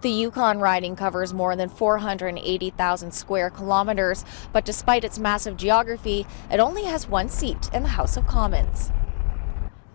The Yukon riding covers more than 480,000 square kilometers, but despite its massive geography, it only has one seat in the House of Commons.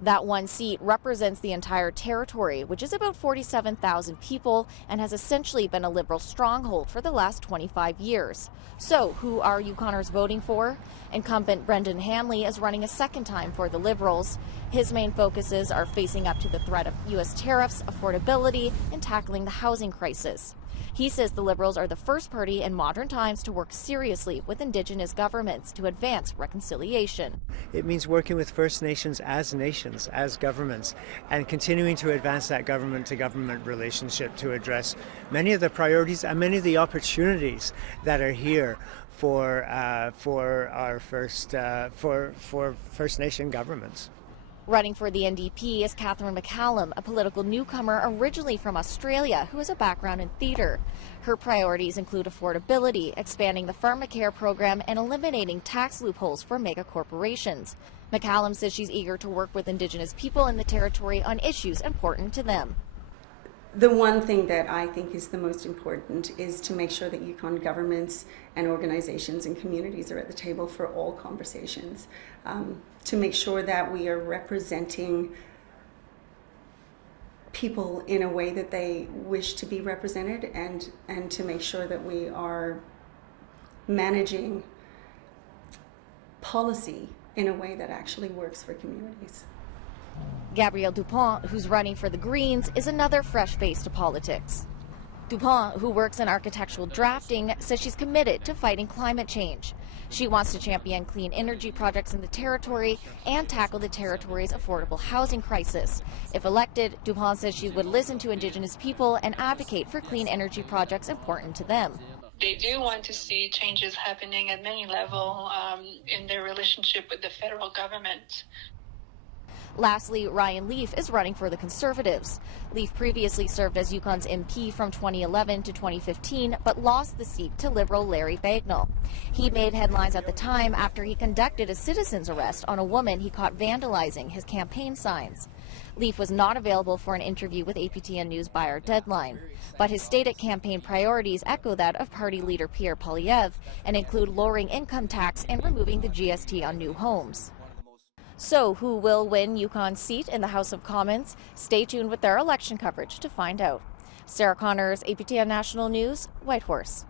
That one seat represents the entire territory, which is about 47,000 people and has essentially been a Liberal stronghold for the last 25 years. So, who are Yukoners voting for? Incumbent Brendan Hanley is running a second time for the Liberals. His main focuses are facing up to the threat of U.S. tariffs, affordability, and tackling the housing crisis. He says the Liberals are the first party in modern times to work seriously with Indigenous governments to advance reconciliation. It means working with First Nations, as governments, and continuing to advance that government-to-government relationship to address many of the priorities and many of the opportunities that are here for our First Nation governments. Running for the NDP is Catherine McCallum, a political newcomer originally from Australia who has a background in theatre. Her priorities include affordability, expanding the pharmacare program, and eliminating tax loopholes for mega corporations. McCallum says she's eager to work with Indigenous people in the territory on issues important to them. The one thing that I think is the most important is to make sure that Yukon governments and organizations and communities are at the table for all conversations, to make sure that we are representing people in a way that they wish to be represented, and to make sure that we are managing policy in a way that actually works for communities. Gabrielle Dupont, who's running for the Greens, is another fresh face to politics. Dupont, who works in architectural drafting, says she's committed to fighting climate change. She wants to champion clean energy projects in the territory and tackle the territory's affordable housing crisis. If elected, Dupont says she would listen to Indigenous people and advocate for clean energy projects important to them. They do want to see changes happening at many levels in their relationship with the federal government. Lastly, Ryan Leaf is running for the Conservatives. Leaf previously served as Yukon's MP from 2011 to 2015, but lost the seat to Liberal Larry Bagnall. He made headlines at the time after he conducted a citizen's arrest on a woman he caught vandalizing his campaign signs. Leaf was not available for an interview with APTN News by our deadline, but his stated campaign priorities echo that of party leader Pierre Poilievre and include lowering income tax and removing the GST on new homes. So, who will win Yukon's seat in the House of Commons? Stay tuned with their election coverage to find out. Sarah Connors, APTN National News, Whitehorse.